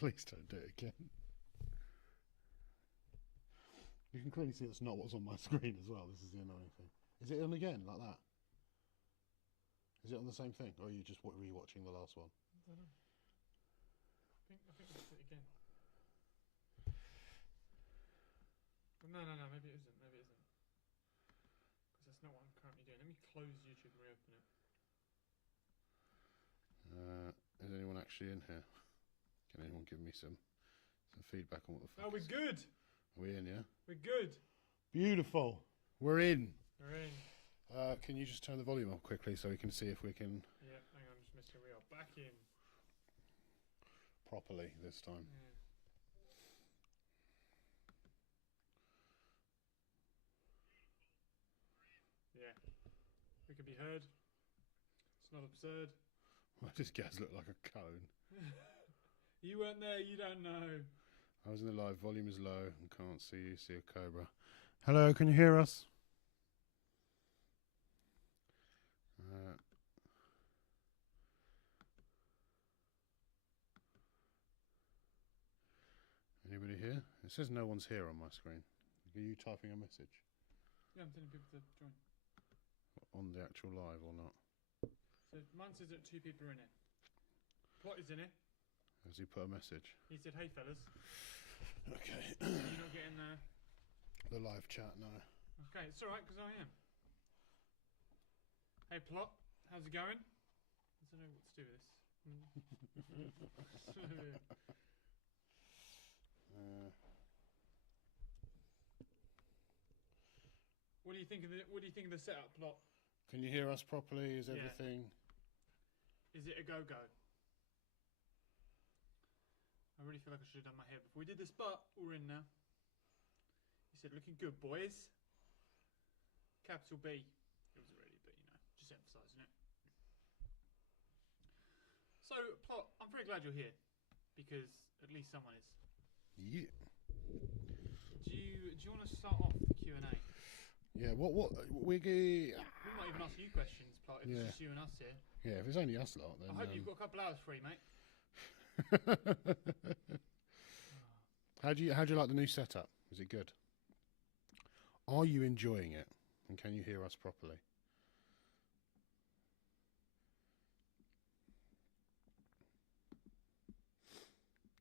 Please don't do it again. You can clearly see it's not what's on my screen as well. This is the annoying thing. Is it on again, like that? Is it on the same thing? Or are you just re-watching the last one? I don't know. I think that's it again. No, maybe it isn't. Maybe it isn't. Because that's not what I'm currently doing. Let me close YouTube and reopen it. Is anyone actually in here? Can anyone give me some feedback on what the fuck? Oh, we're good! Are we in, yeah? We're good! Beautiful! We're in! We're in. Can you just turn the volume up quickly so we can see if we can... Yeah, hang on, just missed it. We are back in. Properly this time. Yeah. We can be heard. It's not absurd. Why does Gaz look like a cone? You weren't there, you don't know. I was in the live, volume is low and can't see you, see a cobra. Hello, can you hear us? Anybody here? It says no one's here on my screen. Are you typing a message? Yeah, I'm telling people to join. On the actual live or not? So mine says that 2 people are in it. Plot is in it. Has he put a message? He said, hey fellas. Okay. You're not getting the live chat, no. Okay, it's alright because I am. Hey Plot, how's it going? I don't know what to do with this. What do you think of the setup, Plot? Can you hear us properly? Is everything... Is it a go-go? I really feel like I should have done my hair before we did this, but we're in now. He said, looking good, boys. Capital B. It was already, but you know, just emphasising it. So, Plot, I'm very glad you're here, because at least someone is. Yeah. Do you want to start off the Q&A? Yeah, what we might even ask you questions, Plot, if it's just you and us here. Yeah, if it's only us lot, then... I hope you've got a couple hours free, mate. How do you like the new setup? Is it good? Are you enjoying it? And can you hear us properly?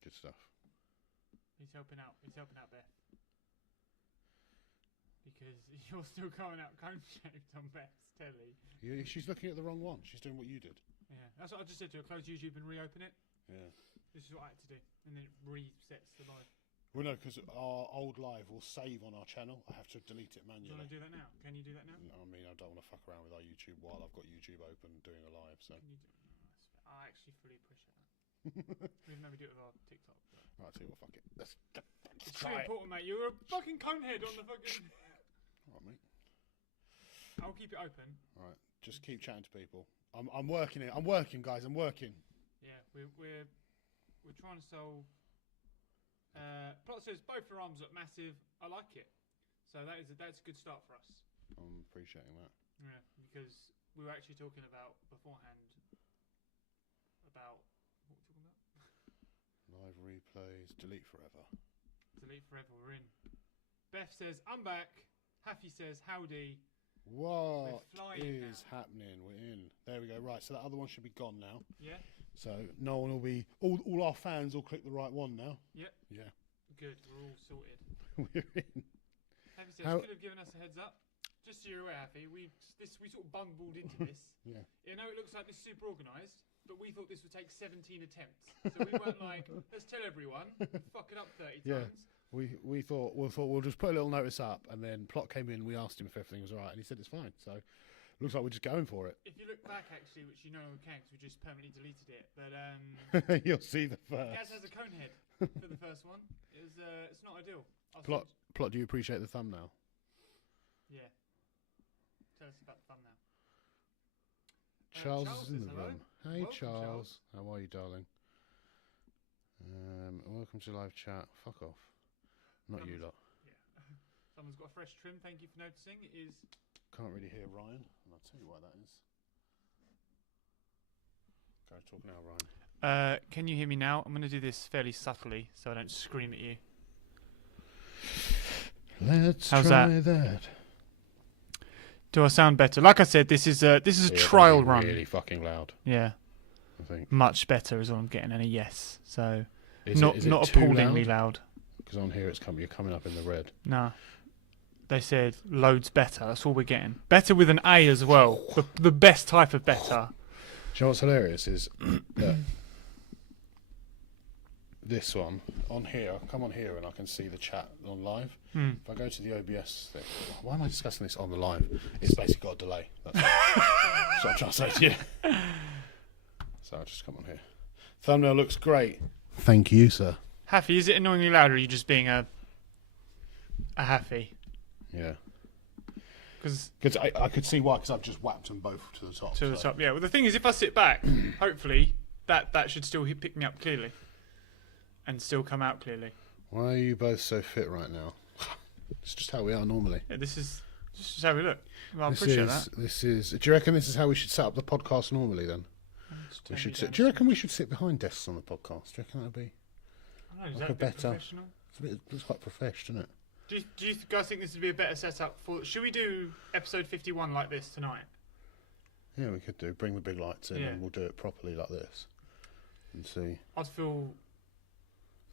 Good stuff. He's helping out. He's helping out Beth. Because you're still going out cone-shaped on Beth's telly. Yeah, she's looking at the wrong one. She's doing what you did. Yeah, that's what I just said to her. Close YouTube and reopen it. Yeah. This is what I had to do. And then it resets the live. Well, no, because our old live will save on our channel. I have to delete it manually. Do you want to do that now? Can you do that now? No, I mean, I don't want to fuck around with our YouTube while I've got YouTube open doing a live, so... Can you do it? No, I actually fully appreciate that. Even though we do it with our TikTok. Right, I'll tell you what, fuck it. Let's it's try too it. important, mate. You're a fucking conehead on the fucking... Alright, mate. I'll keep it open. Alright, just keep chatting to people. I'm working it. I'm working, guys. I'm working. Yeah, we're trying to solve... Plot says both your arms look massive. I like it. So that's a good start for us. I'm appreciating that. Yeah, because we were actually talking about beforehand about what we're talking about. Live replays, delete forever. Delete forever. We're in. Beth says I'm back. Haffy says howdy. What flying is now. happening? We're in. There we go. Right, so that other one should be gone now. Yeah. So no one will be. All our fans will click the right one now. Yep. Yeah. Good. We're all sorted. We're in. Haffy says could have given us a heads up. Just so you're aware, Haffy, we sort of bungled into this. Yeah. You know, it looks like this is super organised, but we thought this would take 17 attempts. So we weren't like, let's tell everyone, fuck it up 30 times. We thought we'll just put a little notice up, and then Plot came in. We asked him if everything was all right, and he said it's fine. So looks like we're just going for it. If you look back, actually, which you know we can because we just permanently deleted it, but you'll see the first. Gaz has a cone head for the first one. It's not ideal. Plot, do you appreciate the thumbnail? Yeah. Tell us about the thumbnail. Charles is in the hello. room. Hey, Welcome, Charles. How are you, darling? Welcome to live chat. Fuck off. Not you lot. Yeah. Someone's got a fresh trim. Thank you for noticing. It is. Can't really hear Ryan, and I'll tell you why that is. Go talk now, Ryan. Can you hear me now? I'm going to do this fairly subtly so I don't scream at you. Let's How's try that. Do I sound better? Like I said, this is a trial run. Really fucking loud. Yeah, I think. much better is what I'm getting, and a yes. So Is not it too appallingly loud. Because on here you're coming up in the red. No. They said loads better. That's all we're getting. Better with an A as well. The best type of better. Do you know what's hilarious is that this one on here, I come on here and I can see the chat on live. If I go to the OBS thing, why am I discussing this on the live? It's basically got a delay. That's what I'm trying to say to you. So I'll just come on here. Thumbnail looks great. Thank you, sir. Haffy, is it annoyingly loud, or are you just being a Haffy? Yeah. Because I could see why, because I've just whacked them both to the top. To the top, yeah. Well, the thing is, if I sit back, hopefully that should still pick me up clearly, and still come out clearly. Why are you both so fit right now? It's just how we are normally. Yeah, this is just how we look. Well, I appreciate that. This is. Do you reckon this is how we should set up the podcast normally? Then we should. Do you reckon we should sit behind desks on the podcast? Do you reckon that'd be I don't know, like a better? Professional? It's quite professional, isn't it? Do you guys think this would be a better setup for? Should we do episode 51 like this tonight? Yeah, we could do. Bring the big lights in, and we'll do it properly like this, and see. I'd feel.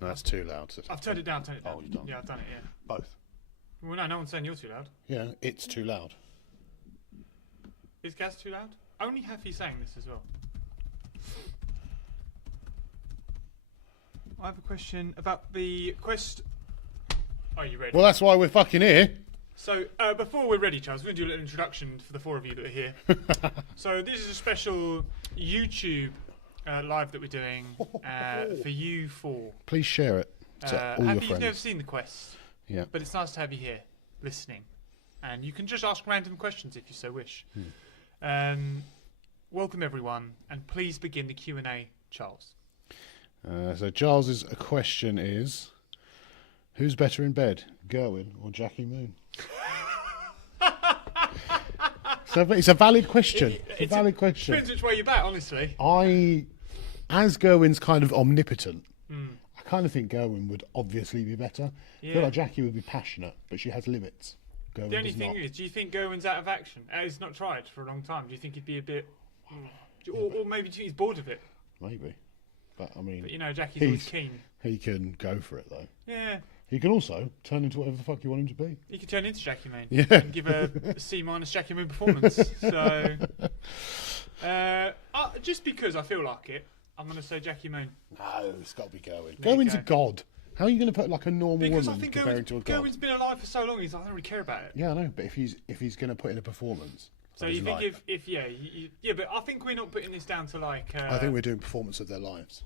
No, that's too loud. I've turned it down. Oh, you've done. Yeah, I've done it. Yeah. Both. Well, no one's saying you're too loud. Yeah, it's too loud. Is Gaz too loud? Only Haffy saying this as well. I have a question about the quest. Are you ready? Well, that's why we're fucking here. So, before we're ready, Charles, we're going to do a little introduction for the four of you that are here. So, this is a special YouTube live that we're doing for you four. Please share it to all your friends. You've never seen the quest. Yeah. But it's nice to have you here, listening. And you can just ask random questions if you so wish. Welcome, everyone. And please begin the Q&A, Charles. So Charles's question is, who's better in bed, Gerwin or Jackie Moon? So it's a valid question. It's a valid question. Depends which way you're back, honestly. As Gerwin's kind of omnipotent, I kind of think Gerwin would obviously be better. I feel like Jackie would be passionate, but she has limits. Gerwin the only does thing not. is, do you think Gerwin's out of action? He's not tried for a long time. Do you think he'd be a bit... or maybe do you think he's bored of it? Maybe. But, I mean... But, you know, Jackie's always keen. He can go for it, though. Yeah. He can also turn into whatever the fuck you want him to be. He could turn into Jackie Moon. Yeah. And give a C- Jackie Moon performance. So... just because I feel like it, I'm going to say Jackie Moon. No, it's got to be Gerwin. There you Gerwin's go. a god. How are you going to put like a normal Because I woman think comparing to a god? Gerwin's been alive for so long, he's like, I don't really care about it. Yeah, I know, but if he's going to put in a performance... So you think but I think we're not putting this down to like... I think we're doing performance of their lives.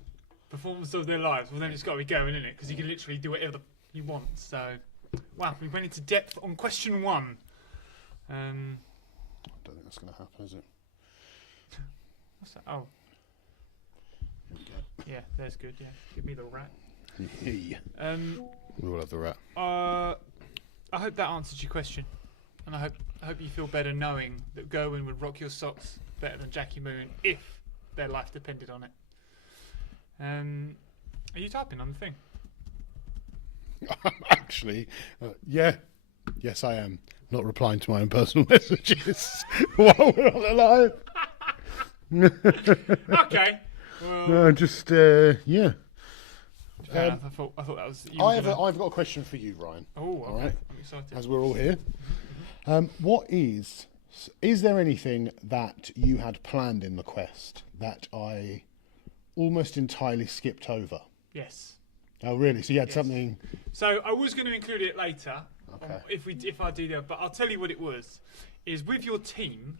Performance of their lives. Well, then it's got to be going, isn't it? Because he can literally do whatever he wants. So, wow, we went into depth on question one. I don't think that's going to happen, is it? What's that? Oh. Yeah, there's good. Yeah, give me the rat. Yeah. We will have the rat. I hope that answered your question, and I hope you feel better knowing that Gerwin would rock your socks better than Jackie Moon if their life depended on it. Are you typing on the thing? Actually, yeah. Yes, I am. Not replying to my own personal messages while we're on the live. Okay. Well, No, just yeah. fair enough. I thought that was. I've got a question for you, Ryan. Oh, okay. All right. I'm excited. As we're all here, what is there anything that you had planned in the quest that I almost entirely skipped over? Yes. Oh, really? So you had Yes. something? So I was going to include it later, Okay. if I do that. But I'll tell you what it was. Is with your team,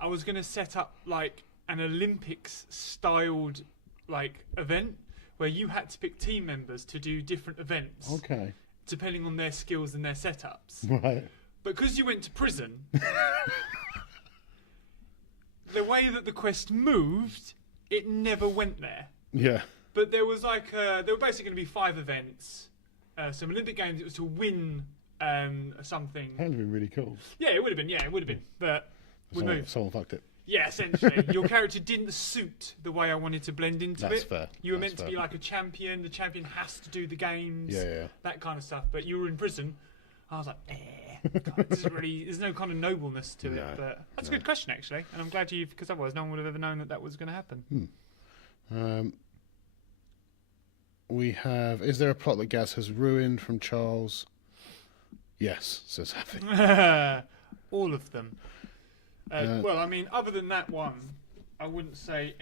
I was going to set up like an Olympics-styled like event where you had to pick team members to do different events, Okay. depending on their skills and their setups. Right. But because you went to prison, the way that the quest moved, it never went there. Yeah. But there was like there were basically going to be 5 events, some Olympic Games. It was to win something. That would have been really cool. Yeah, it would have been. Yeah, it would have been. But we moved. Someone fucked it. Yeah, essentially. Your character didn't suit the way I wanted to blend into That's it. fair. You were That's meant to fair. be like a champion. The champion has to do the games. Yeah. That kind of stuff. But you were in prison. I was like, God, it doesn't really, there's no kind of nobleness to it. But that's a good question, actually. And I'm glad because otherwise no one would have ever known that was going to happen. We have, is there a plot that Gaz has ruined from Charles? Yes, says Happy. All of them. Well, I mean, other than that one, I wouldn't say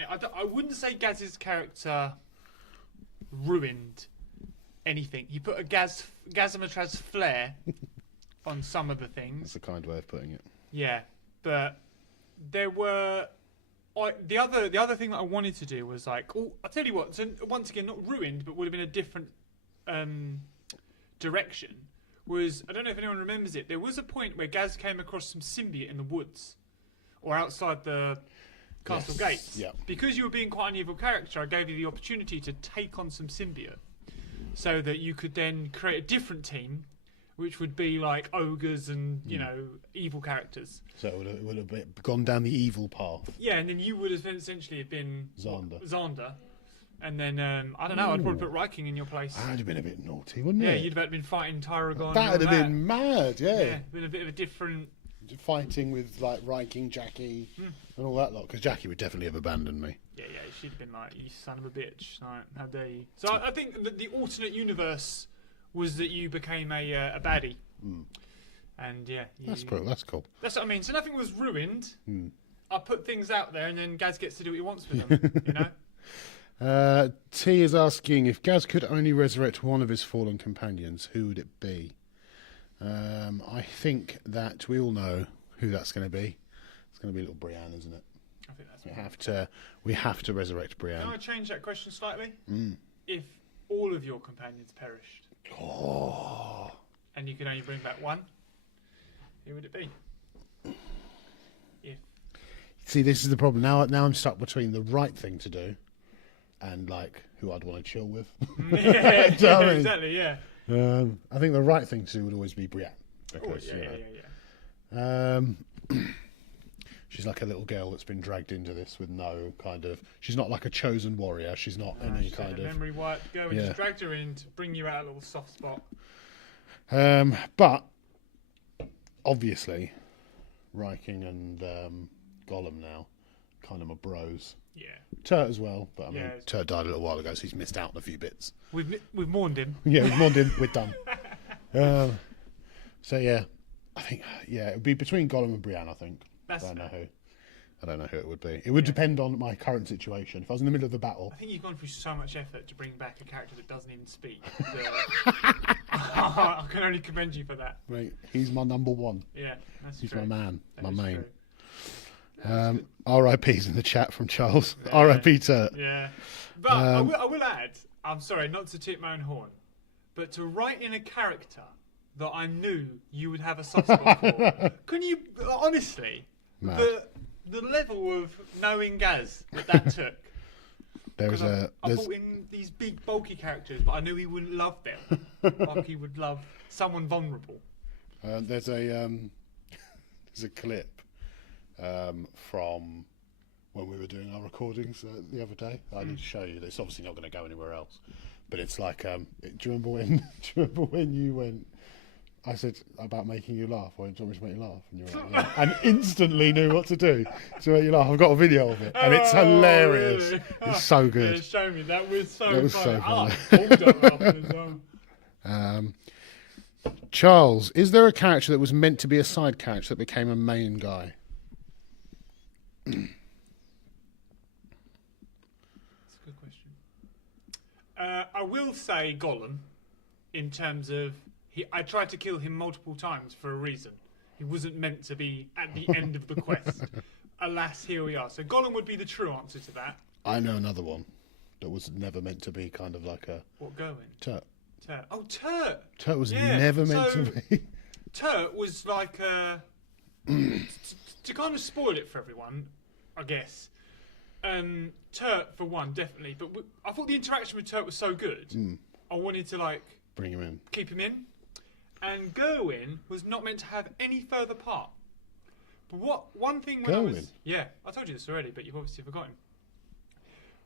Gaz's character ruined anything. He put a Gazimatraz flair on some of the things. That's a kind way of putting it. Yeah, but there were the other thing that I wanted to do was like, I'll tell you what. So once again, not ruined, but would have been a different direction. Was, I don't know if anyone remembers it. There was a point where Gaz came across some symbiote in the woods or outside the castle gates. Yeah. Because you were being quite an evil character, I gave you the opportunity to take on some symbiote, so that you could then create a different team, which would be like ogres and evil characters. So it would have gone down the evil path. Yeah, and then you would have essentially have been Xander. And then, I don't know, I'd probably put Riking in your place. That'd have been a bit naughty, wouldn't it? Yeah, you'd have been fighting Tyragon. That'd have been mad, yeah. Been a bit of a different... Fighting with, like, Riking, Jackie, and all that lot. Because Jackie would definitely have abandoned me. Yeah, she'd have been like, you son of a bitch. Like, how dare you? So I think that the alternate universe was that you became a baddie. And, yeah. That's cool. That's what I mean. So nothing was ruined. I put things out there, and then Gaz gets to do what he wants with them, you know? T is asking, if Gaz could only resurrect one of his fallen companions, who would it be? I think that we all know who that's going to be. It's going to be little Brienne, isn't it? I think that's We have to resurrect Brienne. Can I change that question slightly? If all of your companions perished, and you could only bring back one, who would it be? See, this is the problem. Now I'm stuck between the right thing to do and like who I'd want to chill with. Exactly. Yeah. I think the right thing to do would always be Brienne. Because, she's like a little girl that's been dragged into this with no kind of. She's not like a chosen warrior. She's not any kind of memory wiped girl. And just dragged her in to bring you out a little soft spot. But obviously, Riking and Gollum now, kind of my bros. Yeah. Turt as well, but I mean, Turt died a little while ago, so he's missed out on a few bits. We've mourned him. Yeah, we've mourned him. We're done. So yeah, I think it would be between Gollum and Brienne. I think. I don't know who it would be. It would depend on my current situation. If I was in the middle of the battle, I think you've gone through so much effort to bring back a character that doesn't even speak. I can only commend you for that. Right, he's my number one. Yeah, that's he's true. my man, my main. RIP's in the chat from Charles. RIP Turt. Yeah, but I will add. I'm sorry, not to toot my own horn, but to write in a character that I knew you would have a soft spot for. Can you honestly? Mad. The level of knowing Gaz that took. I brought in these big bulky characters, but I knew he wouldn't love them like he would love someone vulnerable. There's a clip from when we were doing our recordings the other day. I need to show you. It's obviously not going to go anywhere else, but it's like, do you remember when you went? I said about making you laugh. Or do you want me to make you laugh? And you were like, yeah. And instantly knew what to do to make you laugh. I've got a video of it, and it's hilarious. Really? It's so good. Yeah, show me. That was so funny. Charles, is there a character that was meant to be a side character that became a main guy? That's a good question. I will say Gollum, in terms of I tried to kill him multiple times for a reason. He wasn't meant to be at the end of the quest. Alas, here we are. So Gollum would be the true answer to that. I know another one that was never meant to be kind of like a... What, going? Turt. Oh, Turt! Turt was never meant to be. Turt was like a... to kind of spoil it for everyone, I guess. Turt, for one, definitely. But I thought the interaction with Turt was so good. I wanted to, bring him in. Keep him in. And Gerwin was not meant to have any further part. But one thing when I Gerwin? was... Yeah, I told you this already, but you've obviously forgotten.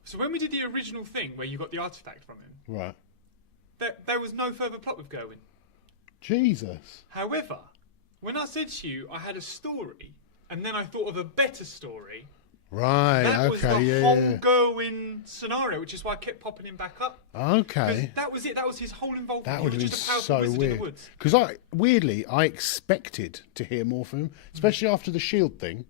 So when we did the original thing where you got the artifact from him, Right. there was no further plot with Gerwin. Jesus. However, when I said to you I had a story, and then I thought of a better story, Right, that was the okay, whole yeah. Gerwin scenario, which is why I kept popping him back up. 'Cause Okay. that was it. That was his whole involvement. That He would was have been just a powerful so wizard in the weird. woods. Because I expected to hear more from him, especially after the shield thing.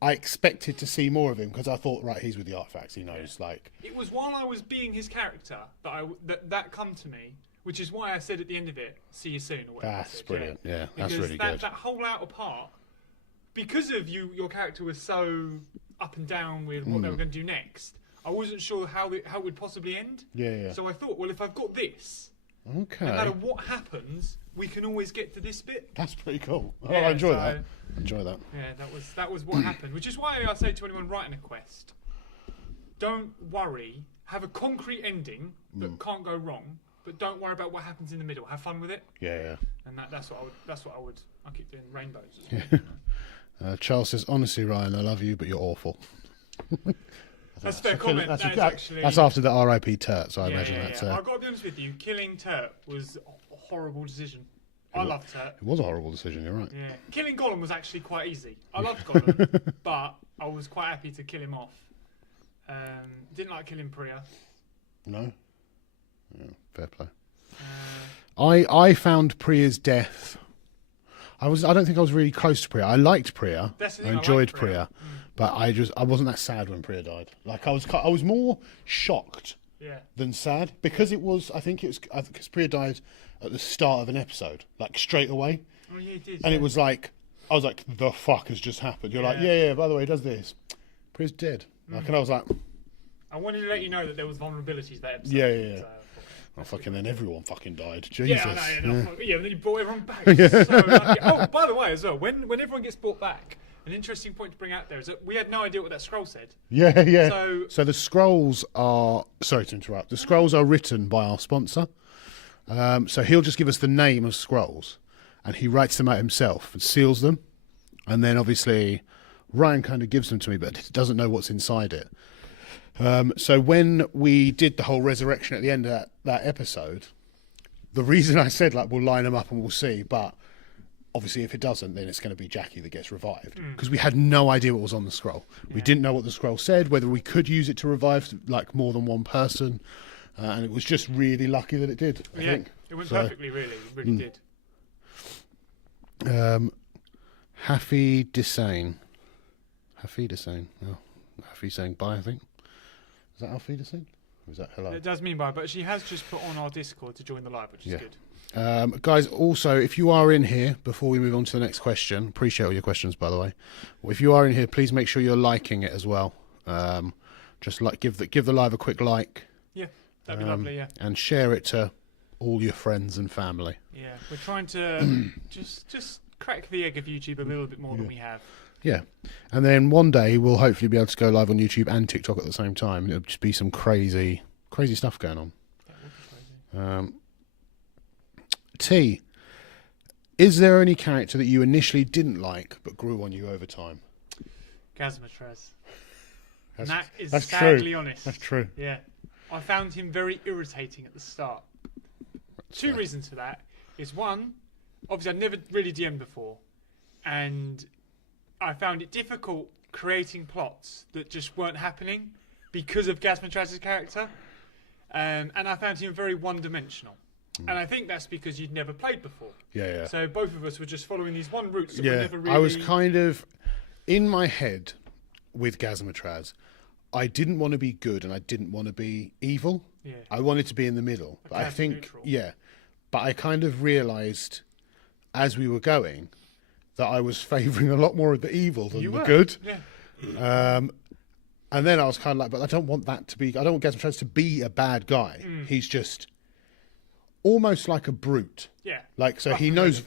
I expected to see more of him because I thought, right, he's with the artifacts. He knows, like. It was while I was being his character that come to me, which is why I said at the end of it, "See you soon." Or whatever I That's said, brilliant. Yeah, that's Because really good. that whole outer part, because of your character was so up and down with what they were going to do next. I wasn't sure how it would possibly end. Yeah. So I thought, well, if I've got this, Okay. no matter what happens, we can always get to this bit. That's pretty cool. Oh, Yeah, I enjoy so- that. Enjoy that. Yeah, that was what happened. Which is why I say to anyone writing a quest, don't worry. Have a concrete ending that can't go wrong, but don't worry about what happens in the middle. Have fun with it. Yeah. And that's what I would. I keep doing rainbows. Charles says, honestly, Ryan, I love you, but you're awful. That's a fair comment. That's, That is actually. that's after the R.I.P. Turt, so I Yeah, imagine yeah, that's. yeah. I've got to be honest with you. Killing Turt was a horrible decision. I loved Turt. It was a horrible decision. You're right. Yeah. Killing Gollum was actually quite easy. I loved Gollum, but I was quite happy to kill him off. Didn't like killing Priya. No. Yeah, fair play. Uh, I found Priya's death. I don't think I was really close to Priya. I liked Priya. That's the I thing, I enjoyed liked Priya. Priya, but I wasn't that sad when Priya died. Like I was more shocked yeah. than sad because because Priya died at the start of an episode, like straight away, Oh, yeah, he did. and yeah. it was like I was like, the fuck has just happened? You're like, Yeah. yeah. By the way, he does this. Priya's dead. Like, and I was like, I wanted to let you know that there was vulnerabilities that episode. Yeah. So, oh fucking, then everyone fucking died. Jesus. yeah, I know. Yeah, and then you brought everyone back. It's so lucky. Oh, by the way, as well, when everyone gets brought back, an interesting point to bring out there is that we had no idea what that scroll said. Yeah. So the scrolls are... Sorry to interrupt. The scrolls are written by our sponsor. So he'll just give us the name of scrolls, and he writes them out himself and seals them. And then, obviously, Ryan kind of gives them to me, but doesn't know what's inside it. So when we did the whole resurrection at the end of that episode, the reason I said, like, we'll line them up and we'll see, but obviously if it doesn't, then it's going to be Jackie that gets revived. Because we had no idea what was on the scroll. We didn't know what the scroll said, whether we could use it to revive, like, more than one person. And it was just really lucky that it did, I think. It went perfectly, really. It really did. Happy Desane. Oh, Happy saying bye, I think. Is that Alfie Desane? Or is that hello? It does mean by, but she has just put on our Discord to join the live, which is good. Guys, also, if you are in here, before we move on to the next question, appreciate all your questions, by the way. If you are in here, please make sure you're liking it as well. Just like give the live a quick like. Yeah, that'd be lovely, yeah. And share it to all your friends and family. Yeah, we're trying to just crack the egg of YouTube a little bit more than we have. Yeah. And then one day we'll hopefully be able to go live on YouTube and TikTok at the same time. It'll just be some crazy stuff going on. That would be crazy. T, is there any character that you initially didn't like but grew on you over time? Gazmatrez. And that is that's sadly true. honest. That's true. Yeah. I found him very irritating at the start. Two reasons for that is one, obviously I'd never really DM'd before, and I found it difficult creating plots that just weren't happening because of Gazmatraz's character, and I found him very one-dimensional. And I think that's because you'd never played before. Yeah. So both of us were just following these one routes that were never really... I was kind of in my head with Gazmatraz. I didn't want to be good and I didn't want to be evil. Yeah. I wanted to be in the middle. But I think, neutral. But I kind of realised as we were going that I was favouring a lot more of the evil than the good. Yeah. And then I was kind of like, but I don't want Gazmatraz to be a bad guy. He's just almost like a brute. Yeah. Like, so he knows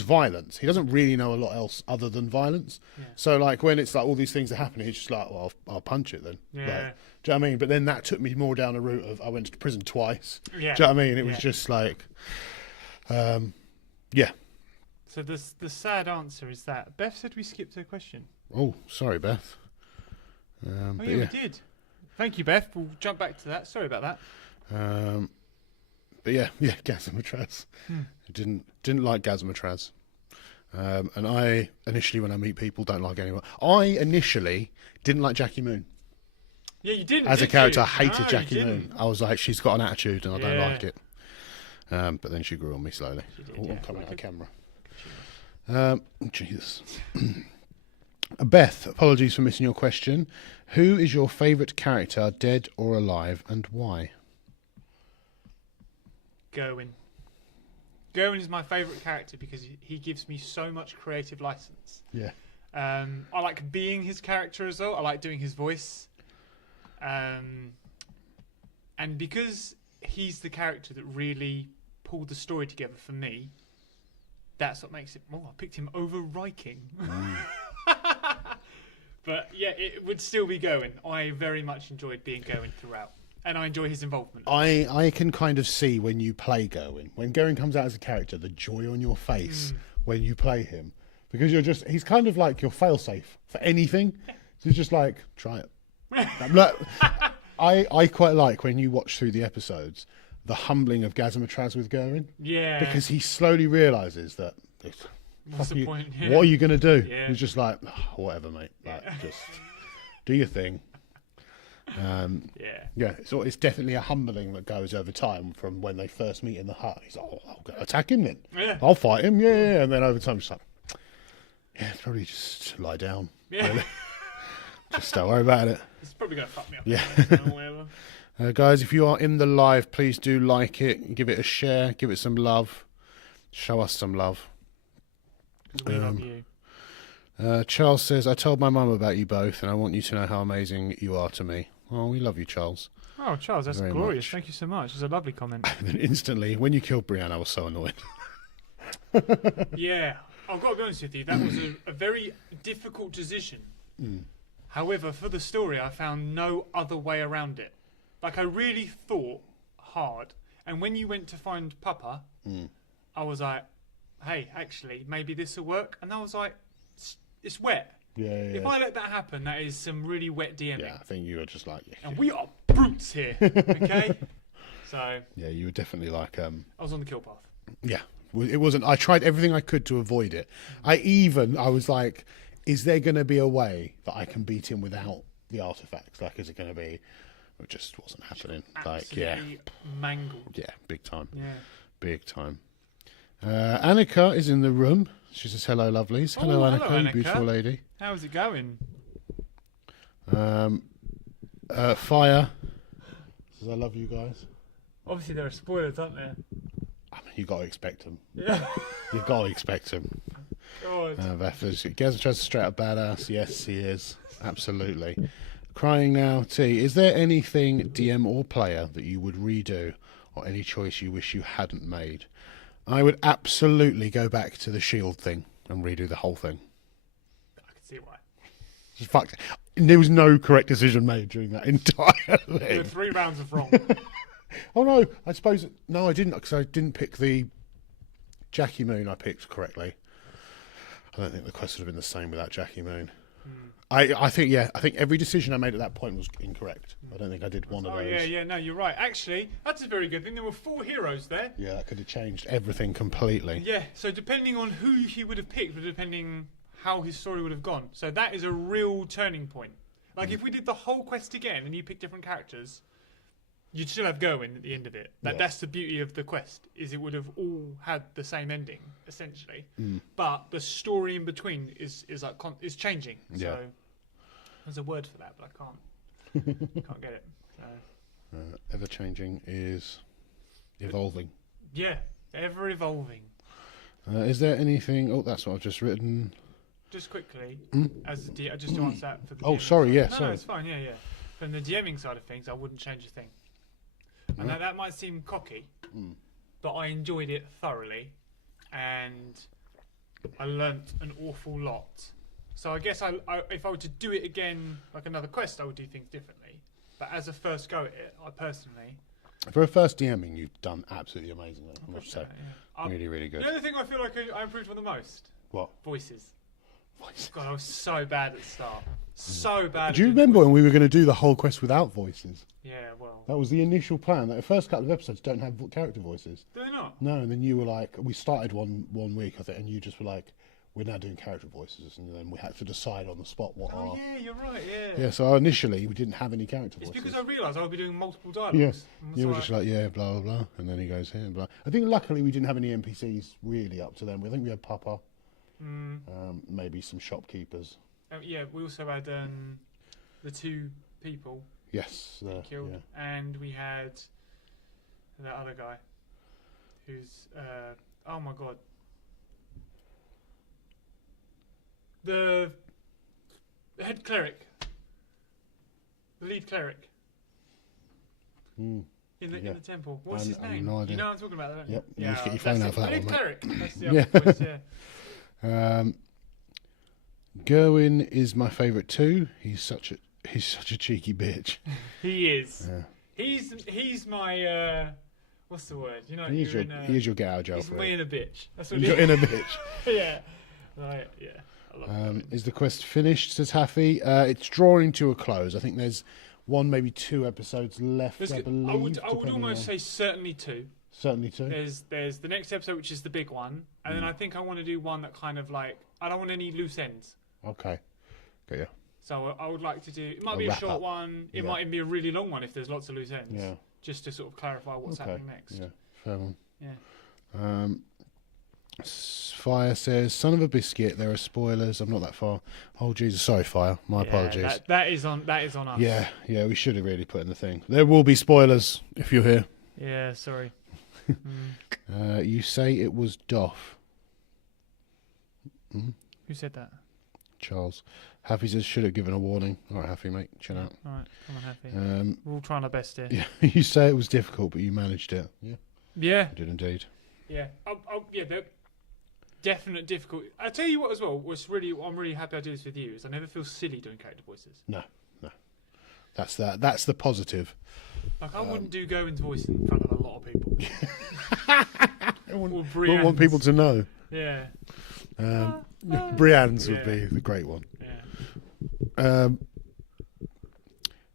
violence. He doesn't really know a lot else other than violence. Yeah. So like when it's like all these things are happening, he's just like, well, I'll punch it then. Yeah. Like, do you know what I mean? But then that took me more down a route of I went to prison twice. Yeah. Do you know what I mean? It was just like, yeah. So the sad answer is that Beth said we skipped her question. Oh, sorry, Beth. Oh But yeah, we did. Thank you, Beth. We'll jump back to that. Sorry about that. But yeah, Gazamatraz. Didn't like Gazamatraz. And I initially, when I meet people, don't like anyone. I initially didn't like Jackie Moon. Yeah, you didn't. As a did character, you? I hated No, Jackie you Moon. didn't. I was like, she's got an attitude, and I don't Yeah. like it. But then she grew on me slowly. She did, Oh, yeah. I'm coming out of Like camera. Jesus. Beth, apologies for missing your question. Who is your favourite character, dead or alive, and why? Gerwin. Gerwin is my favourite character because he gives me so much creative license. Yeah. I like being his character as well. I like doing his voice. And because he's the character that really pulled the story together for me, that's what makes it... Oh, I picked him over Riking. But yeah, it would still be Gerwin. I very much enjoyed being Gerwin throughout. And I enjoy his involvement. I can kind of see when you play Gerwin. When Gerwin comes out as a character, the joy on your face when you play him. Because he's kind of like your failsafe for anything. So it's just like, try it. Look, I quite like when you watch through the episodes, the humbling of Gazamatraz with Gerwin. Yeah. Because he slowly realises that... What's the point? Yeah. What are you going to do? Yeah. He's just like, "Oh, whatever, mate. Like, just do your thing. Yeah. It's definitely a humbling that goes over time from when they first meet in the hut. He's like, oh, I'll go attack him then. Yeah. I'll fight him. Yeah. And then over time, it's like, yeah, it's probably just lie down. Yeah. Really. Just don't worry about it. It's probably going to fuck me up. Yeah. Or whatever. Guys, if you are in the live, please do like it. Give it a share. Give it some love. Show us some love. We love you. Charles says, I told my mum about you both, and I want you to know how amazing you are to me. Oh, we love you, Charles. Oh, Charles, that's Very glorious. much. Thank you so much. It's a lovely comment. And then instantly, when you killed Brienne, I was so annoyed. Yeah, I've got to be honest with you. That was a very difficult decision. However, for the story, I found no other way around it. Like, I really thought hard. And when you went to find Papa, I was like, hey, actually, maybe this will work. And I was like, it's wet. Yeah. If I let that happen, that is some really wet DMing. Yeah, I think you were just like... Yeah, And we are brutes here, okay? So... Yeah, you were definitely like... I was on the kill path. Yeah, it wasn't... I tried everything I could to avoid it. I was like, is there going to be a way that I can beat him without the artifacts? Like, is it going to be... It just wasn't happening. Like, yeah. Mangled. Yeah, big time. Yeah. Big time. Annika is in the room. She says, hello, lovelies. Oh, Hello, hello, Annika, you Annika. beautiful lady. How's it going? Fire says, I love you guys. Obviously, there are spoilers, aren't there? I mean, you got to expect them. Yeah. You've got to expect them. God. Gazamatraz is straight up badass. Yes, he is. Absolutely. Crying now, T. Is there anything, DM or player, that you would redo, or any choice you wish you hadn't made? I would absolutely go back to the shield thing and redo the whole thing. I can see why. Just fucked. There was no correct decision made during that entire There thing. were 3 rounds of wrong. Oh no, I suppose no, I didn't, because I didn't pick the Jackie Moon. I picked correctly. I don't think the quest would have been the same without Jackie Moon. I think every decision I made at that point was incorrect. I don't think I did one of those. Yeah, no, you're right. Actually, that's a very good thing. There were 4 heroes there. Yeah, that could have changed everything completely. Yeah, so depending on who he would have picked, would depending how his story would have gone. So that is a real turning point. Like, if we did the whole quest again and you picked different characters, you'd still have Gerwin at the end of it. That's the beauty of the quest, is it would have all had the same ending, essentially. But the story in between is changing. Yeah. So there's a word for that, but I can't get it. So. Ever changing is evolving. Yeah, ever evolving. Is there anything? Oh, that's what I've just written. Just quickly, just to answer that for the Oh, DMing sorry, side. yeah, No, sorry. it's fine, yeah. From the DMing side of things, I wouldn't change a thing. I know that might seem cocky, but I enjoyed it thoroughly, and I learnt an awful lot. So I guess if I were to do it again, like another quest, I would do things differently. But as a first go at it, I personally For a first DMing, you've done absolutely amazing. I must say, Yeah. really, really good. The only thing I feel like I improved on the most. What? Voices. God, I was so bad at the start. So bad. Do you remember when we were going to do the whole quest without voices? Yeah, well. That was the initial plan. That the first couple of episodes don't have character voices. Do they not? No, and then you were like, we started one week, I think, and you just were like, we're now doing character voices, and then we had to decide on the spot what Oh, our... yeah, you're right, yeah. Yeah, so initially we didn't have any character voices. It's because I realised I would be doing multiple dialogues. Yeah, you were just like, yeah, blah, blah, blah, and then he goes here, blah. I think luckily we didn't have any NPCs really up to then. I think we had Papa, maybe some shopkeepers. Yeah, we also had the 2 people Yes. killed, yeah. and we had that other guy who's, oh my god. The head cleric. The lead cleric. In the temple. What's his name? No idea. You know what I'm talking about, don't you? Yep. Yeah, You need to get your phone out for that lead one, cleric. That's the Yeah. other voice, yeah. Gerwin is my favourite too. He's such a cheeky bitch. He is. Yeah. He's my what's the word? You know, He's your get out of jail he's free. my inner bitch. That's what He's your inner bitch. yeah. Right, yeah. I love that. Is the quest finished? Says Haffy. It's drawing to a close. I think there's one, maybe 2 episodes left. I believe. I would almost say certainly 2. Certainly 2. There's the next episode, which is the big one, and then I think I want to do one that kind of like I don't want any loose ends. Okay. Yeah. So I would like to do. It might A be a wrap short up. might even be a really long one if there's lots of loose ends. Yeah. Just to sort of clarify what's happening next. Yeah. Fair one. Yeah. Fire says, "Son of a biscuit." There are spoilers. I'm not that far. Oh Jesus, sorry, Fire. My apologies. That is on us. Yeah. We should have really put in the thing. There will be spoilers if you're here. Yeah. Sorry. You say it was Doff. Who said that? Charles. Happy says, should have given a warning. All right, Happy, mate. Chill out. All right. Come on, Happy. We're all trying our best here. Yeah. You say it was difficult, but you managed it. Yeah. Yeah. You did indeed. Yeah. They're definite difficult. I tell you what, as well. I'm really happy I do this with you. Is I never feel silly doing character voices. No. That's the positive. Like I wouldn't do Gowen's voice in front of a lot of people. We want people to know. Yeah. Brienne's would be the great one. Yeah.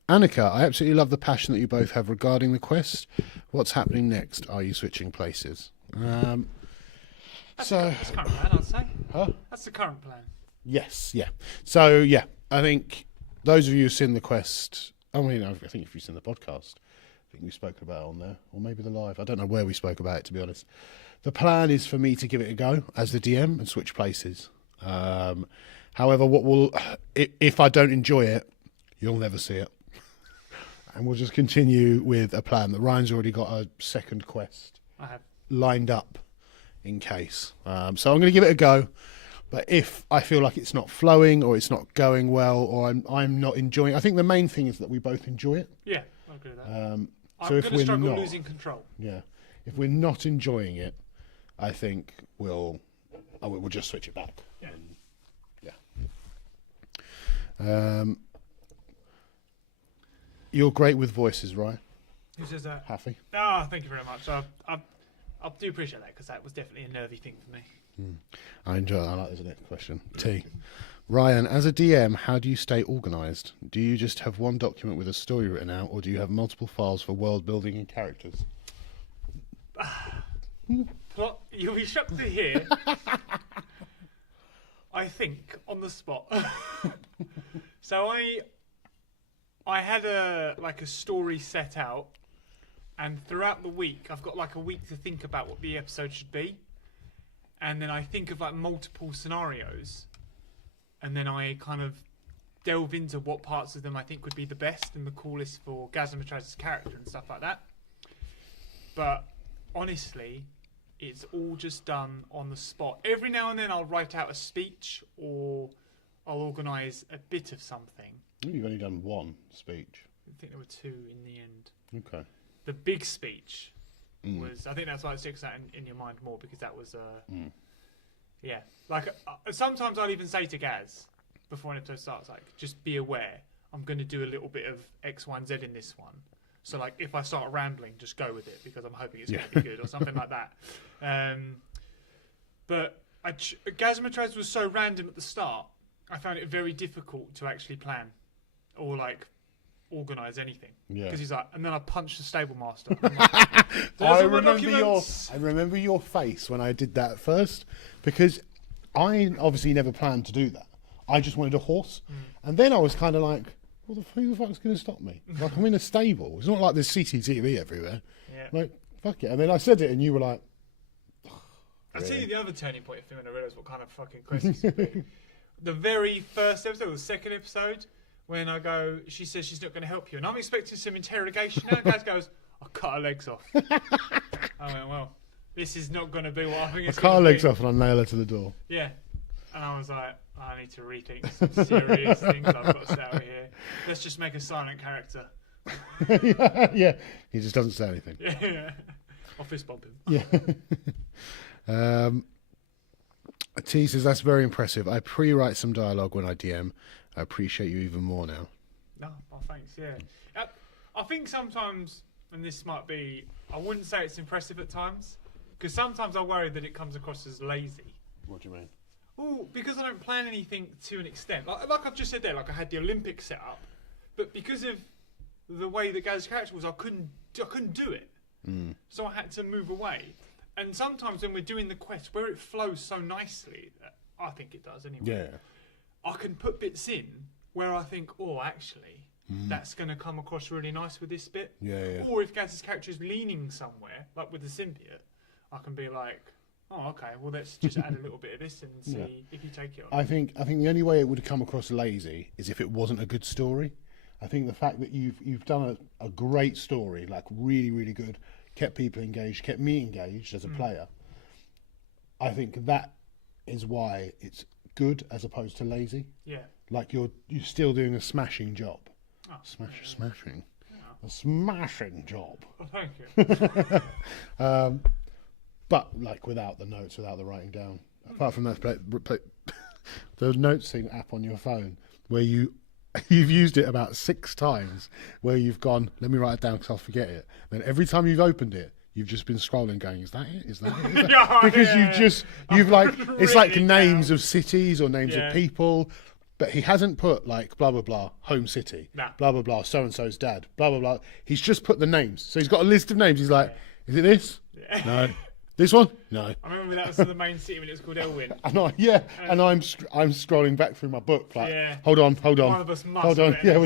Annika, I absolutely love the passion that you both have regarding the quest. What's happening next? Are you switching places? That's the current plan, I'd say. Huh? That's the current plan. Yes, yeah. So, yeah, I think those of you who've seen the quest, I think if you've seen the podcast, I think we spoke about it on there, or maybe the live. I don't know where we spoke about it, to be honest. The plan is for me to give it a go as the DM and switch places. However, if I don't enjoy it, you'll never see it. And we'll just continue with a plan that Ryan's already got a second quest lined up in case. So I'm going to give it a go. But if I feel like it's not flowing or it's not going well or I'm not enjoying it, I think the main thing is that we both enjoy it. Yeah, I'll agree with that. I'm going to struggle losing control. Yeah. If we're not enjoying it, I think we'll just switch it back. Yeah. You're great with voices, right? Who says that? Happy. Oh, thank you very much. I do appreciate that because that was definitely a nervy thing for me. I enjoy that. I like this next question. T. Ryan, as a DM, how do you stay organised? Do you just have one document with a story written out, or do you have multiple files for world building and characters? You'll be shocked to hear. I think on the spot. So I had a story set out, and throughout the week I've got like a week to think about what the episode should be, and then I think of like multiple scenarios, and then I kind of delve into what parts of them I think would be the best and the coolest for Gazamatras's character and stuff like that. But honestly, it's all just done on the spot. Every now and then I'll write out a speech or I'll organise a bit of something. You've only done one speech. I think there were 2 in the end. Okay. The big speech was... I think that's why it sticks out in your mind more, because that was... Yeah. Like, sometimes I'll even say to Gaz, before an episode starts, like, just be aware, I'm going to do a little bit of X, Y, and Z in this one. So like, if I start rambling, just go with it because I'm hoping it's going to be good or something like that. But Gazimatrez was so random at the start. I found it very difficult to actually plan or like organise anything. Yeah. Because he's like, and then I punched the stable master. I remember your face when I did that first, because I obviously never planned to do that. I just wanted a horse, and then I was kind of like, well, who the fuck's going to stop me? Like, I'm in a stable. It's not like there's CCTV everywhere. Yeah. Like, fuck it. And then I said it, and you were like, I'll tell you the other turning point if you want to realise what kind of fucking questions it would be. The very first episode, or the second episode, when I go, she says she's not going to help you, and I'm expecting some interrogation. And the guy goes, I'll cut her legs off. I went, well, this is not going to be what I think it's going to be. I cut her legs off and I nail her to the door. Yeah. And I was like, I need to rethink some serious things I've got to say out here. Let's just make a silent character. Yeah. He just doesn't say anything. Yeah. I'll fist bump him. Yeah. T says, that's very impressive. I pre-write some dialogue when I DM. I appreciate you even more now. No, oh, thanks, yeah. I think sometimes, and this might be, I wouldn't say it's impressive at times, because sometimes I worry that it comes across as lazy. What do you mean? Oh, because I don't plan anything to an extent. Like I've just said there, like I had the Olympics set up, but because of the way that Gaz's character was, I couldn't do it. So I had to move away. And sometimes when we're doing the quest, where it flows so nicely, I think it does anyway. Yeah. I can put bits in where I think, oh, actually, that's going to come across really nice with this bit. Yeah. Or if Gaz's character is leaning somewhere, like with the symbiote, I can be like, oh, okay, well, let's just add a little bit of this and see if you take it on. I think the only way it would come across lazy is if it wasn't a good story. I think the fact that you've done a great story, like really, really good, kept people engaged, kept me engaged as a player. I think that is why it's good as opposed to lazy. Yeah. Like you're still doing a smashing job. Oh, Smashing. Yeah. A smashing job. Oh, thank you. But like without the notes, without the writing down. Apart from that, the note-seeing app on your phone where you've used it about 6 times, where you've gone, let me write it down because I'll forget it. Then every time you've opened it, you've just been scrolling, going, "Is that it? Is that it?" Is that? Because you've like, it's like names of cities or names of people, but he hasn't put like blah blah blah home city, blah blah blah so and so's dad, blah blah blah. He's just put the names. So he's got a list of names. He's like, "Is it this? No. This one? No." I remember that was the main city when it was called Elwyn. And I'm scrolling back through my book like, hold on. One of us must Hold on. have Yeah, written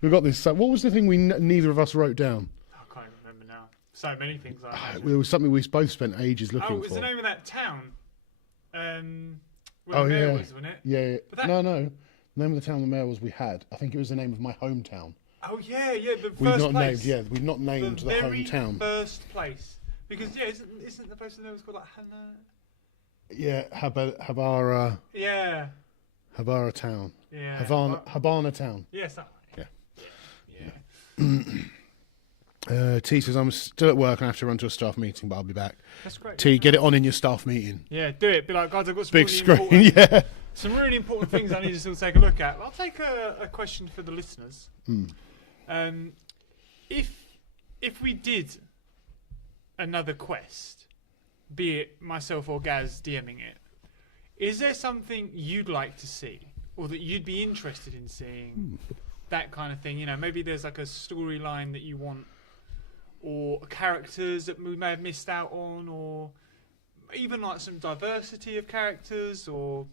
we've got this. What was the thing neither of us wrote down? I can't remember now. So many things like that. There was something we both spent ages looking for. Oh, it was the name of that town. Where Oh the mayor yeah, was, wasn't it? yeah. But that- No. The name of the town the mayor was we had. I think it was the name of my hometown. Oh yeah, the We've first not place. named. Yeah, we've not named the very hometown. first place. Because isn't the place that was called like Hannah? Yeah, Habara. Yeah. Habara town. Yeah. Habana town. Yes. That one. Yeah. T says, I'm still at work and I have to run to a staff meeting, but I'll be back. That's great. T, get it on in your staff meeting. Yeah, do it. Be like, guys, I've got some Big really screen, important, yeah. some really important things I need to still take a look at. I'll take a question for the listeners. If we did another quest, be it myself or Gaz DMing it, is there something you'd like to see or that you'd be interested in seeing? That kind of thing, maybe there's like a storyline that you want, or characters that we may have missed out on, or even like some diversity of characters, or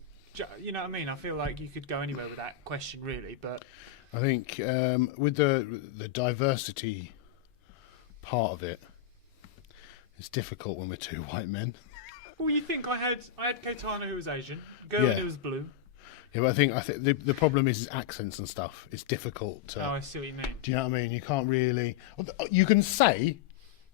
you know what I mean? I feel like you could go anywhere with that question, really. But I think with the diversity part of it, it's difficult when we're 2 white men. Well, you think I had Keitana who was Asian, Gerwin who was blue. Yeah, but I think the problem is accents and stuff. It's difficult to. Oh, I see what you mean. Do you know what I mean? You can't really. You can say,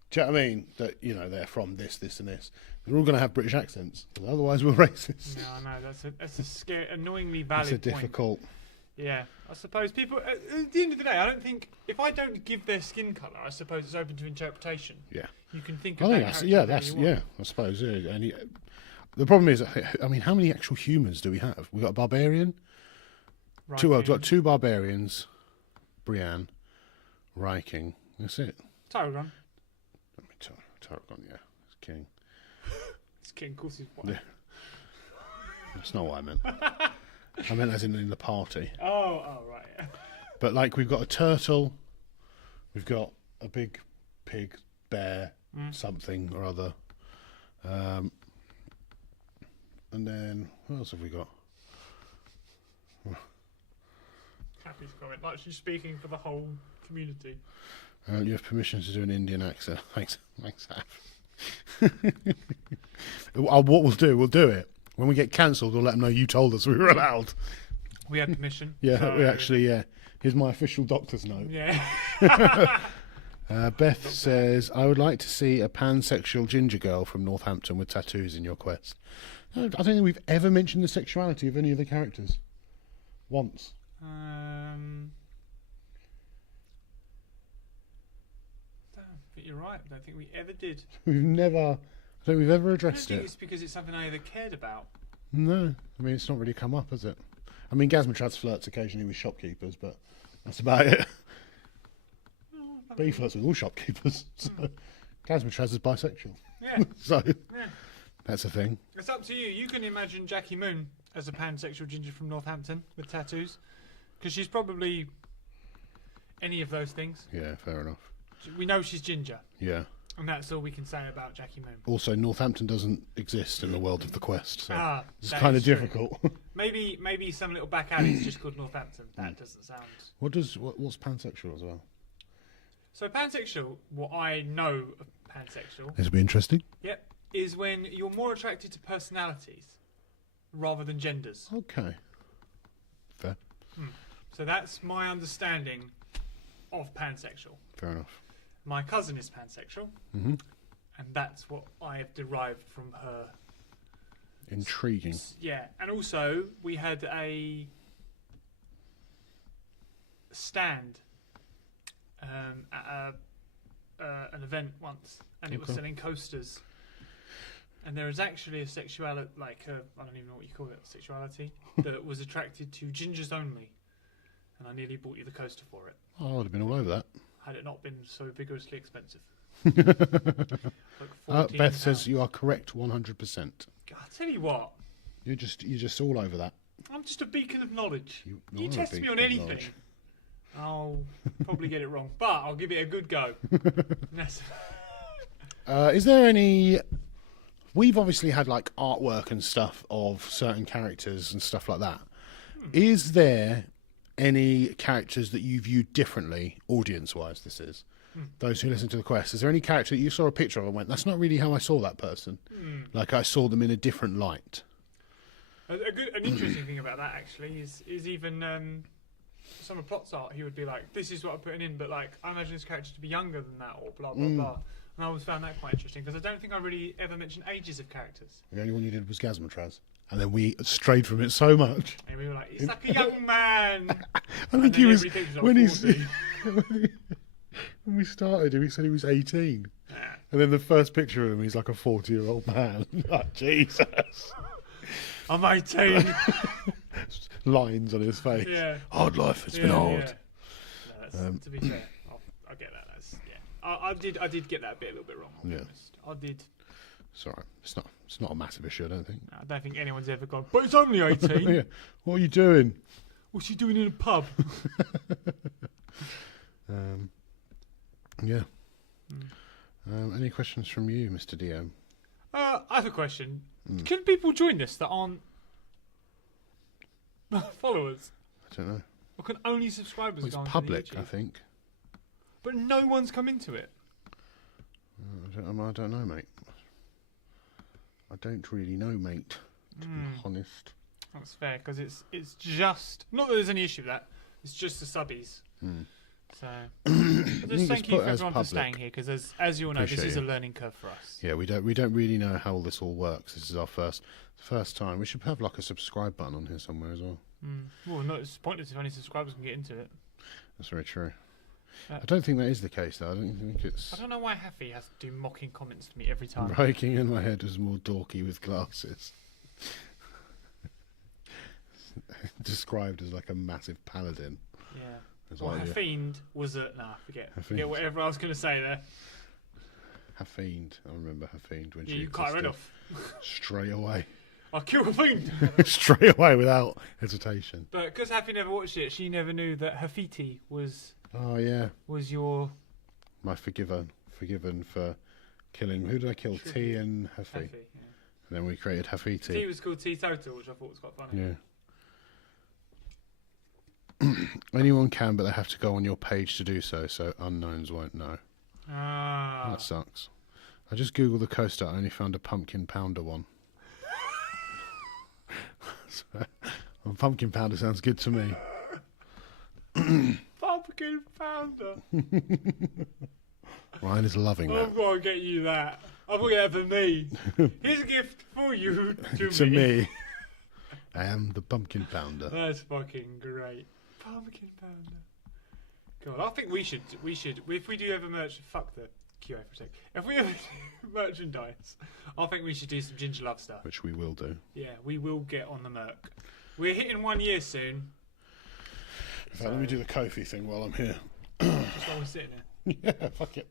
do you know what I mean? That they're from this, and this. They're all going to have British accents. Otherwise, we're racist. No, I know that's a scary, annoyingly valid. It's a difficult. Point. Yeah, I suppose people. At the end of the day, I don't think if I don't give their skin colour, I suppose it's open to interpretation. Yeah. You can think of I that. I suppose. Yeah. And the problem is, I mean, how many actual humans do we have? We've got a barbarian. Right, We've got 2 barbarians, Brienne, Viking, That's it. Tyragon. I mean, Tyragon, yeah. It's king. It's king, of course he's white. Yeah. That's not what I meant. I meant as in the party. Oh, right. Yeah. But like we've got a turtle, we've got a big pig, bear, something or other. And then what else have we got? Happy's comment. Like she's speaking for the whole community. You have permission to do an Indian accent. Thanks, Af. What we'll do it. When we get cancelled, we'll let them know you told us we were allowed. We had permission. Yeah, so, we actually, yeah. Here's my official doctor's note. Yeah. Beth says, I would like to see a pansexual ginger girl from Northampton with tattoos in your quest. I don't think we've ever mentioned the sexuality of any of the characters. Once. I think you're right. I don't think we ever did. I don't think we've ever I don't addressed think it. it's because it's something I ever cared about. No. I mean, it's not really come up, has it? I mean, Gazmatraz flirts occasionally with shopkeepers, but that's about it. But he flirts with all shopkeepers. So Gazmatraz is bisexual. Yeah. So Yeah. that's a thing. It's up to you. You can imagine Jackie Moon as a pansexual ginger from Northampton with tattoos. Because she's probably any of those things. Yeah, fair enough. We know she's ginger. Yeah. And that's all we can say about Jackie Moon. Also, Northampton doesn't exist in the world of the quest, so it's that kind of is true. difficult. Maybe some little back alley's just called Northampton. That doesn't sound... What's pansexual as well? So pansexual, what I know of pansexual, This will be interesting. yep, is when you're more attracted to personalities rather than genders. Okay. Fair. So that's my understanding of pansexual. Fair enough. My cousin is pansexual, Mm-hmm. and that's what I have derived from her. Intriguing. Yeah, and also we had a stand at an event once, and it was Okay. selling coasters. And there is actually a sexuality, I don't even know what you call it, sexuality, that was attracted to gingers only. And I nearly bought you the coaster for it, Oh, I would have been all over that. had it not been so vigorously expensive. Beth says you are correct 100%. I'll tell you what, You're just all over that. I'm just a beacon of knowledge. You You are a test me beacon on of anything, knowledge. I'll probably get it wrong, but I'll give it a good go. That's- Is there any... We've obviously had like artwork and stuff of certain characters and stuff like that. Is there any characters that you viewed differently, audience-wise this is? Those who listen to the quest. Is there any character that you saw a picture of and went, that's not really how I saw that person? Like I saw them in a different light. an interesting thing about that actually is even some of Plot's art. He would be like, "This is what I'm putting in," but like I imagine this character to be younger than that, or blah blah blah. And I always found that quite interesting because I don't think I really ever mentioned ages of characters. The only one you did was Gazmatraz. And then we strayed from it so much. And we were like, "It's like a young man." I think he was... When he's when we started him, he said he was 18. yeah. And then the first picture of him, he's like a 40-year-old man. Like, Jesus. I'm 18. Lines on his face. Yeah. Hard life, it's been hard. Yeah. No, that's, to be fair, I get that. That's, yeah. I did get that bit a little bit wrong. I'll be Yeah. honest. I did. It's all right. It's not a massive issue, I don't think. I don't think anyone's ever gone, but it's only 18. Yeah. What are you doing? What's she doing in a pub? Yeah. Any questions from you, Mr. DM? I have a question. Can people join this that aren't followers? I don't know. Or can only subscribers Well, it's go onto public, the YouTube? I think. But no one's come into it. I don't know, mate. I don't really know, mate, to be honest. That's fair, because it's just... Not that there's any issue with that. It's just the subbies. So... just thank you for everyone for staying here, because as you all know, this is a learning curve for us. Yeah, we don't really know how all this all works. This is our first time. We should have like a subscribe button on here somewhere as well. Well, no, it's pointless if only subscribers can get into it. That's very true. I don't think that is the case, though. I don't think it's... I don't know why Haffy has to do mocking comments to me every time. Breaking in my head is more dorky with glasses. Described as like a massive paladin. Yeah. It's Well, like, her fiend was a... Nah, forget Fiend. whatever I was going to say there. Her fiend. I remember her fiend when Yeah, she you cut her head existed. off. Straight away. I'll kill a fiend. Straight away without hesitation. But because Happy never watched it, she never knew that Hafiti was Oh, yeah. your... My forgiven for killing... Who did I kill? Tribute. T and Hafi. Hafi, yeah. And then we created Hafiti. T was called T Total, which I thought was quite funny. Yeah. Anyone can, but they have to go on your page to do so unknowns won't know. Ah. That sucks. I just googled the coaster. I only found a pumpkin pounder one. Well, pumpkin pounder sounds good to me. Pumpkin pounder. Ryan is loving that. I've got to get you that. I've got to get that for me. Here's a gift for you To me. I am the pumpkin pounder. That's fucking great. Pumpkin pounder. God, I think we should, if we do ever fuck the QA for a sec. If we ever do merchandise, I think we should do some Ginger Love stuff. Which we will do. Yeah, we will get on the merc. We're hitting 1 year soon. So, let me do the Kofi thing while I'm here. Just while we're sitting here. Yeah, fuck it.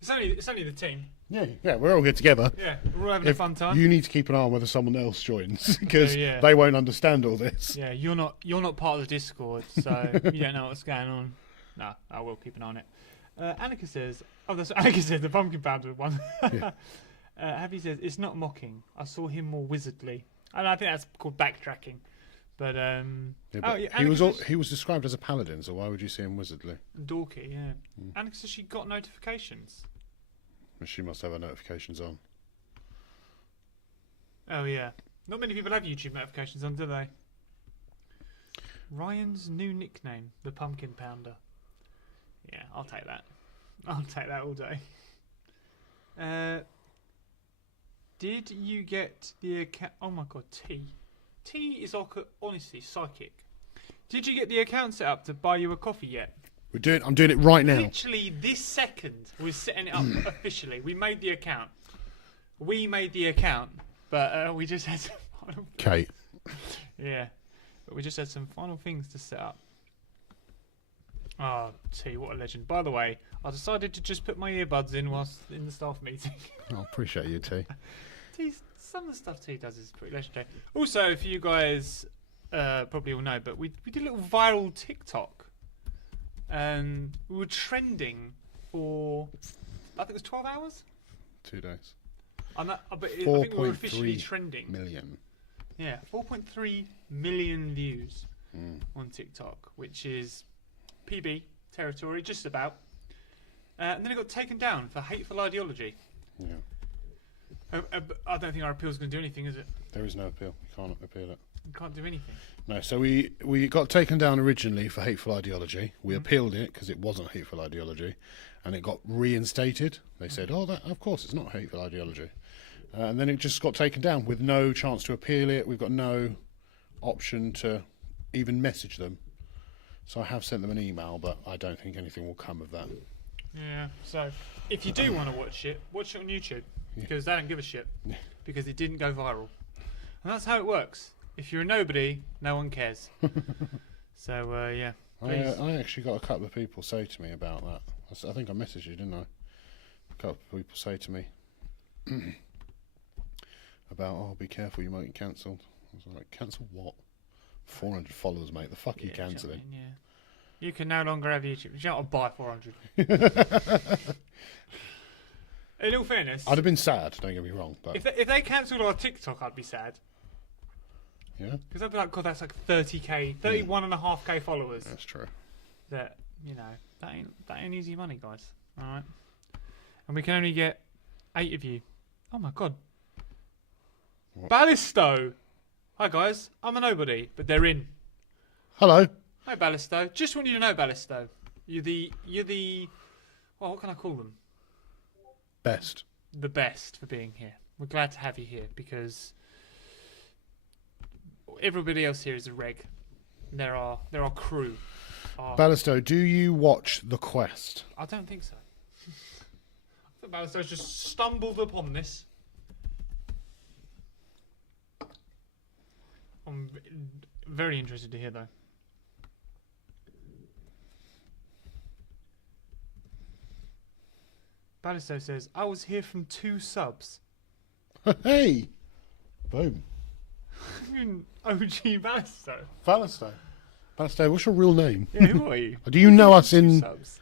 It's only the team. Yeah, we're all here together. Yeah, we're all having a fun time. You need to keep an eye on whether someone else joins because Yeah. they won't understand all this. Yeah, you're not part of the Discord, so you don't know what's going on. No, I will keep an eye on it. Annika says, Annika says the pumpkin pounder one. Yeah. Happy says it's not mocking. I saw him more wizardly, and I think that's called backtracking. But he was described as a paladin, so why would you see him wizardly? dorky, yeah. Annika says she got notifications. She must have her notifications on. Oh yeah, not many people have YouTube notifications on, do they? Ryan's new nickname, the Pumpkin Pounder. Yeah, I'll take that. I'll take that all day. Did you get the account? Oh my god, T is honestly psychic. Did you get the account set up to buy you a coffee yet? I'm doing it right now. Literally this second, we're setting it up officially. We made the account, but we just had some final. Kate. Yeah, but we just had some final things to set up. Oh, T, what a legend! By the way, I decided to just put my earbuds in whilst in the staff meeting. I appreciate you, T. Some of the stuff T does is pretty legendary. Also, if you guys probably all know, but we did a little viral TikTok. We were trending for, I think it was 12 hours? 2 days. But I think we were officially 4.3 trending. million. Yeah, 4.3 million views on TikTok, which is PB territory, just about. And then it got taken down for hateful ideology. Yeah. I don't think our appeal's going to do anything, is it? There is no appeal. You can't appeal it. You can't do anything. No, so we got taken down originally for hateful ideology. We appealed it because it wasn't hateful ideology, and it got reinstated. They said, "Oh, that of course it's not hateful ideology," and then it just got taken down with no chance to appeal it. We've got no option to even message them. So I have sent them an email, but I don't think anything will come of that. Yeah. So if you do want to watch it on YouTube because they don't give a shit because it didn't go viral, and that's how it works. If you're a nobody, no one cares. So, yeah. I actually got a couple of people say to me about that. I think I messaged you, didn't I? A couple of people say to me about, oh, be careful, you might get cancelled. I was like, cancel what? 400 followers, mate. The fuck are you cancelling? Yeah. You can no longer have YouTube. You don't buy 400. In all fairness, I'd have been sad, don't get me wrong. But if they cancelled our TikTok, I'd be sad. Yeah? Because I'd be like, God, that's like 30k, 31.5k followers. That's true. That, that ain't easy money, guys. Alright? And we can only get 8 of you. Oh my god. What? Ballisto! Hi guys, I'm a nobody, but they're in. Hello. Hi Ballisto. Just want you to know, Ballisto. You're the well, what can I call them? Best. The best for being here. We're glad to have you here because everybody else here is a reg. There are crew. Ballisto, do you watch The Quest? I don't think so. I think Ballisto's just stumbled upon this. I'm very interested to hear though. Balisto says, I was here from 2 subs. Hey! Boom. OG Balisto. Balisto. Balisto, what's your real name? Yeah, who are you? Do you know us 2 in... subs.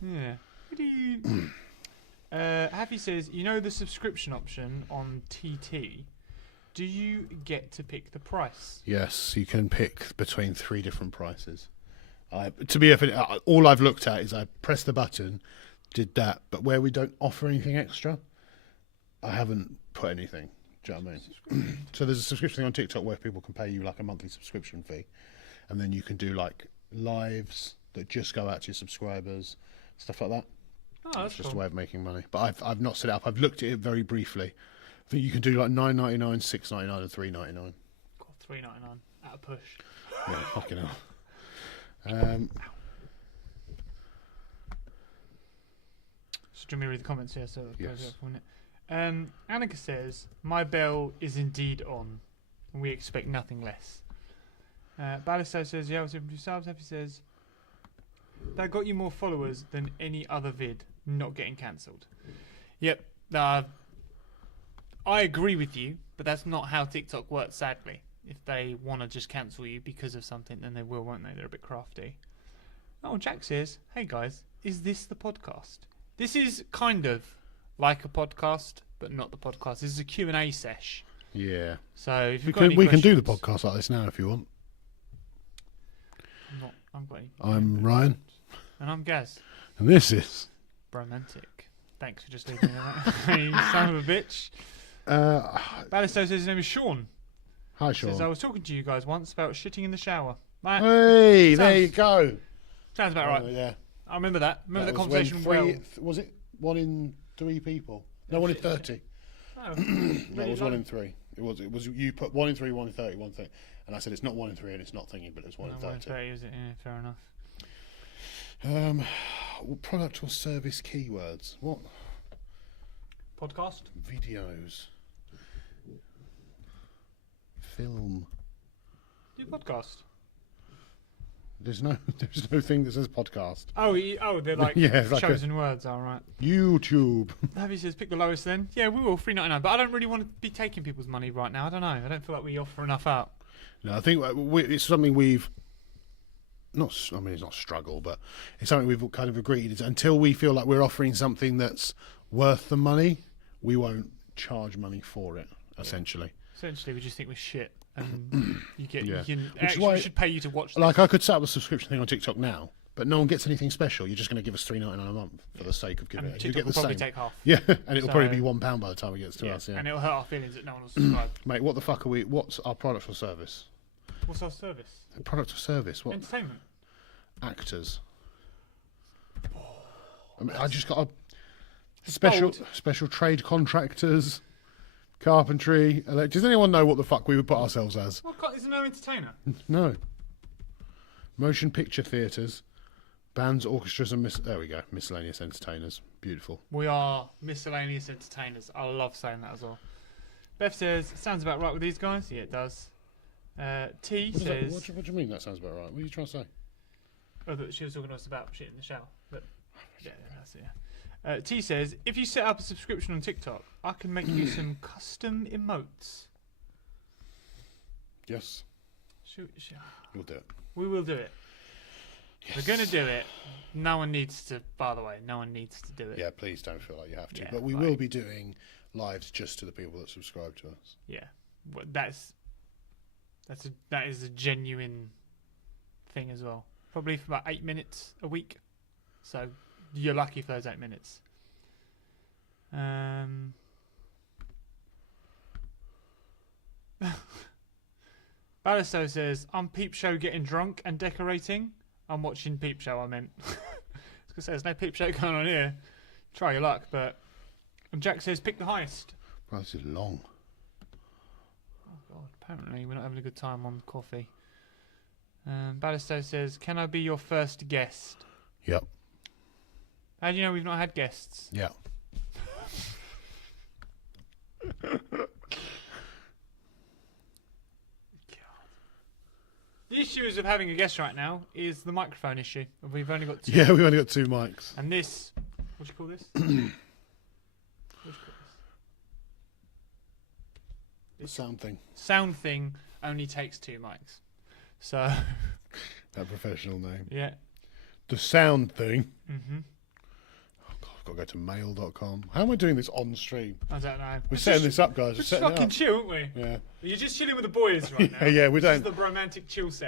Yeah. Who do you... Happy says, you know the subscription option on TT? Do you get to pick the price? Yes, you can pick between 3 different prices. To be fair, all I've looked at is I pressed the button, did that, but where we don't offer anything extra, I haven't put anything. Do you know what I mean? So there's a subscription thing on TikTok where people can pay you like a monthly subscription fee, and then you can do like lives that just go out to your subscribers, stuff like that. Oh, that's It's just cool. a way of making money. But I've not set it up. I've looked at it very briefly. I think you can do like $9.99, $6.99, and $3.99. God, $3.99 at a push. Yeah, fucking hell. So do you want me to read the comments here? So it goes Yes. up for a minute. Annika says, my bell is indeed on, and we expect nothing less. Balisto says, yeah, I was here from 2 subs. Happy says, that got you more followers than any other vid not getting cancelled. Yep, I agree with you, but that's not how TikTok works, sadly. If they want to just cancel you because of something, then they will, won't they? They're a bit crafty. Oh, Jack says, hey guys, is this the podcast? This is kind of like a podcast, but not the podcast. This is a Q&A sesh. Yeah. So if We you've got can, any we can do the questions- podcast like this now if you want. I'm got any- I'm Ryan. And I'm Gaz. And this is... Bromantic. Thanks for just leaving me that. You son of a bitch. Balisto says his name is Sean. Hi, Says, I Sean. was talking to you guys once about shitting in the shower. Right? Hey, there Sounds- you go. Sounds about right. Oh, yeah. I remember that. Remember that was conversation when well. was it 1 in 3 people? No, 1 in 30. Oh, That really was low. 1 in 3. It was you put 1 in 3, 1 in 30, 1 thing. And I said it's not 1 in 3 and it's not thingy, but it's 1 in No, 1 in 30. 30, is it? Yeah, fair enough. Product or service keywords. What? Podcast? Videos. Film. Do you podcast? There's no thing that says podcast. Oh, they're like Yeah, it's like chosen words. All right. YouTube. Happy says pick the lowest then. Yeah, we will $3.99, but I don't really want to be taking people's money right now. I don't know. I don't feel like we offer enough out. No, I think it's something we've not. I mean, it's not struggle, but it's something we've kind of agreed is until we feel like we're offering something that's worth the money, we won't charge money for it. Essentially, Essentially, we just think we're shit, and you get Yeah. you can Which is actually why- we should pay you to watch. This. like I could set up a subscription thing on TikTok now, but no one gets anything special. You're just going to give us $3.99 a month for the sake of giving and it. You TikTok get will the probably same. take half. Yeah, and it'll probably So- be £1 by the time it gets to us. Yeah, And it'll hurt our feelings that no one will subscribe. mate, what the fuck are we? What's our product or service? What's our service? Product or service? What? Entertainment. Actors. I mean, I just got a special trade contractors, carpentry. Does anyone know what the fuck we would put ourselves as? What? Isn't no entertainer? No. Motion picture theatres, bands, orchestras, and there we go, miscellaneous entertainers. Beautiful. We are miscellaneous entertainers. I love saying that as well. Beth says, sounds about right with these guys. Yeah, it does. T says, What do you mean that sounds about right? What are you trying to say? oh, that she was talking to us about shit in the shower. But yeah, that's it. Yeah. T says, if you set up a subscription on TikTok, I can make you some custom emotes. Yes, you'll do it. We will do it. Yes. We're going to do it. No one needs to, by the way, no one needs to do it. Yeah, please don't feel like you have to. Yeah, but we like- will be doing lives just to the people that subscribe to us. Yeah. Well, that is a genuine thing as well. Probably for about 8 minutes a week. So you're lucky for those 8 minutes. Balisto says, I'm Peep Show getting drunk and decorating. I'm watching Peep Show, I meant. I was going to say, there's no Peep Show going on here. Try your luck, but... And Jack says, pick the highest. Bro, this is long. Oh God! Apparently, we're not having a good time on coffee. Balisto says, "Can I be your first guest?" Yep. How do you know we've not had guests? Yeah. The issues of having a guest right now is the microphone issue. We've only got 2. Yeah, we've only got 2 mics. And this What do you call this? What do you call The sound thing. this? Sound thing only takes 2 mics. So, That professional name. yeah. The sound thing. Mm-hmm. Oh God, I've got to go to mail.com. How am I doing this on stream? I don't know. We're setting this up, guys. We're Just setting it fucking up. chill, aren't we? Yeah. You're just chilling with the boys right now. Yeah, we This don't. is the Bromantic chill set.